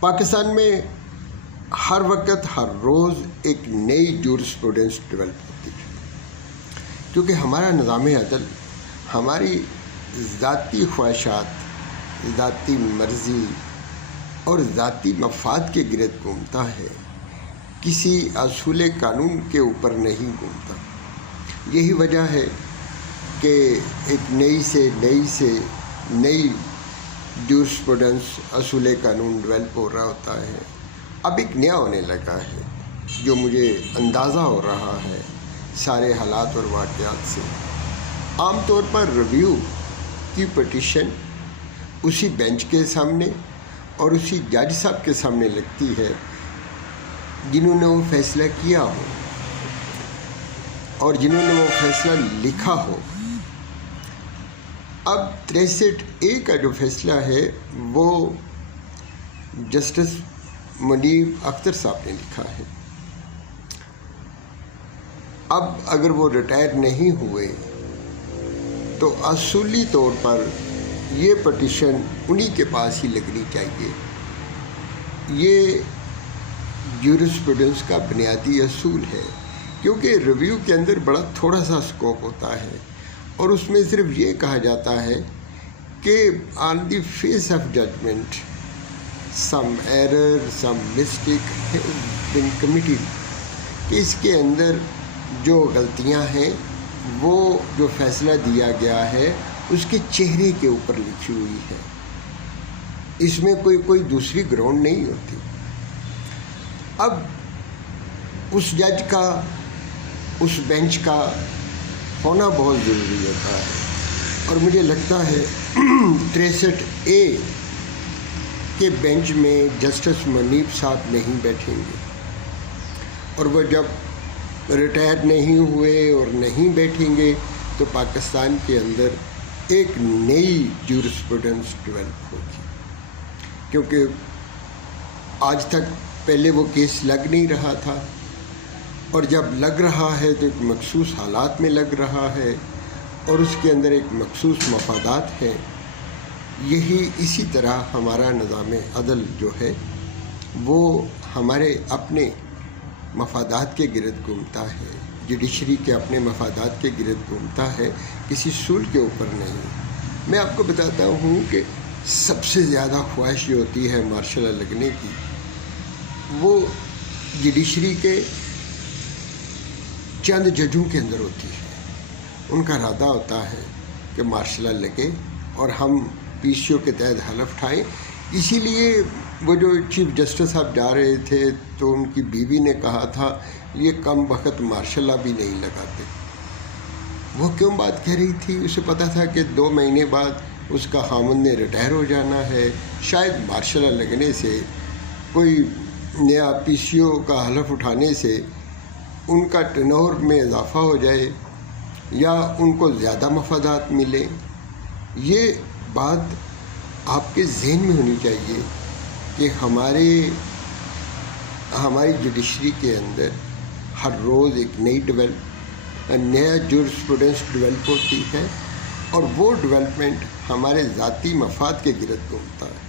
پاکستان میں ہر وقت ہر روز ایک نئی جورسپروڈنس ڈیولپ ہوتی ہے، کیونکہ ہمارا نظام عدل ہماری ذاتی خواہشات، ذاتی مرضی اور ذاتی مفاد کے گرد گھومتا ہے، کسی اصول قانون کے اوپر نہیں گھومتا۔ یہی وجہ ہے کہ ایک نئی جورسپروڈنس اصول قانون ڈیولپ ہو رہا ہوتا ہے۔ اب ایک نیا ہونے لگا ہے جو مجھے اندازہ ہو رہا ہے سارے حالات اور واقعات سے۔ عام طور پر ریویو کی پٹیشن اسی بینچ کے سامنے اور اسی جج صاحب کے سامنے لگتی ہے جنہوں نے وہ فیصلہ کیا ہو اور جنہوں نے وہ فیصلہ لکھا ہو۔ اب 63A کا جو فیصلہ ہے وہ جسٹس منیب اختر صاحب نے لکھا ہے۔ اب اگر وہ ریٹائر نہیں ہوئے تو اصولی طور پر یہ پٹیشن انہی کے پاس ہی لگنی چاہیے۔ یہ جورسپروڈنس کا بنیادی اصول ہے، کیونکہ ریویو کے اندر بڑا تھوڑا سا اسکوپ ہوتا ہے اور اس میں صرف یہ کہا جاتا ہے کہ on the face of judgment some error some mistake has been committed, کہ اس کے اندر جو غلطیاں ہیں وہ جو فیصلہ دیا گیا ہے اس کے چہرے کے اوپر لکھی ہوئی ہے، اس میں کوئی دوسری گراؤنڈ نہیں ہوتی۔ اب اس جج کا، اس بینچ کا ہونا بہت ضروری ہوتا ہے، اور مجھے لگتا ہے 63A کے بینچ میں جسٹس منیب صاحب نہیں بیٹھیں گے، اور وہ جب ریٹائر نہیں ہوئے اور نہیں بیٹھیں گے تو پاکستان کے اندر ایک نئی جورسپروڈنس ڈیولپ ہوگی، کیونکہ آج تک پہلے وہ کیس لگ نہیں رہا تھا، اور جب لگ رہا ہے تو ایک مخصوص حالات میں لگ رہا ہے اور اس کے اندر ایک مخصوص مفادات ہیں۔ اسی طرح ہمارا نظام عدل جو ہے وہ ہمارے اپنے مفادات کے گرد گھومتا ہے، جوڈیشری کے اپنے مفادات کے گرد گھومتا ہے، کسی اصول کے اوپر نہیں۔ میں آپ کو بتاتا ہوں کہ سب سے زیادہ خواہش جو ہوتی ہے مارشل لا لگنے کی، وہ جوڈیشری کے چند ججوں کے اندر ہوتی ہے۔ ان کا ارادہ ہوتا ہے کہ مارشل لا لگے اور ہم PCO کے تحت حلف اٹھائیں۔ اسی لیے وہ جو چیف جسٹس صاحب جا رہے تھے تو ان کی بیوی نے کہا تھا یہ کم وقت مارشل لا بھی نہیں لگاتے۔ وہ کیوں بات کہہ رہی تھی؟ اسے پتہ تھا کہ 2 مہینے بعد اس کا خامند نے ریٹائر ہو جانا ہے، شاید مارشل لا لگنے سے، کوئی نیا PCO کا حلف اٹھانے سے ان کا ٹرنور میں اضافہ ہو جائے یا ان کو زیادہ مفادات ملے۔ یہ بات آپ کے ذہن میں ہونی چاہیے کہ ہماری جوڈیشری کے اندر ہر روز ایک نیا جورسپروڈنس ڈیولپ ہوتی ہے، اور وہ ڈیولپمنٹ ہمارے ذاتی مفاد کے گرد گھومتا ہے۔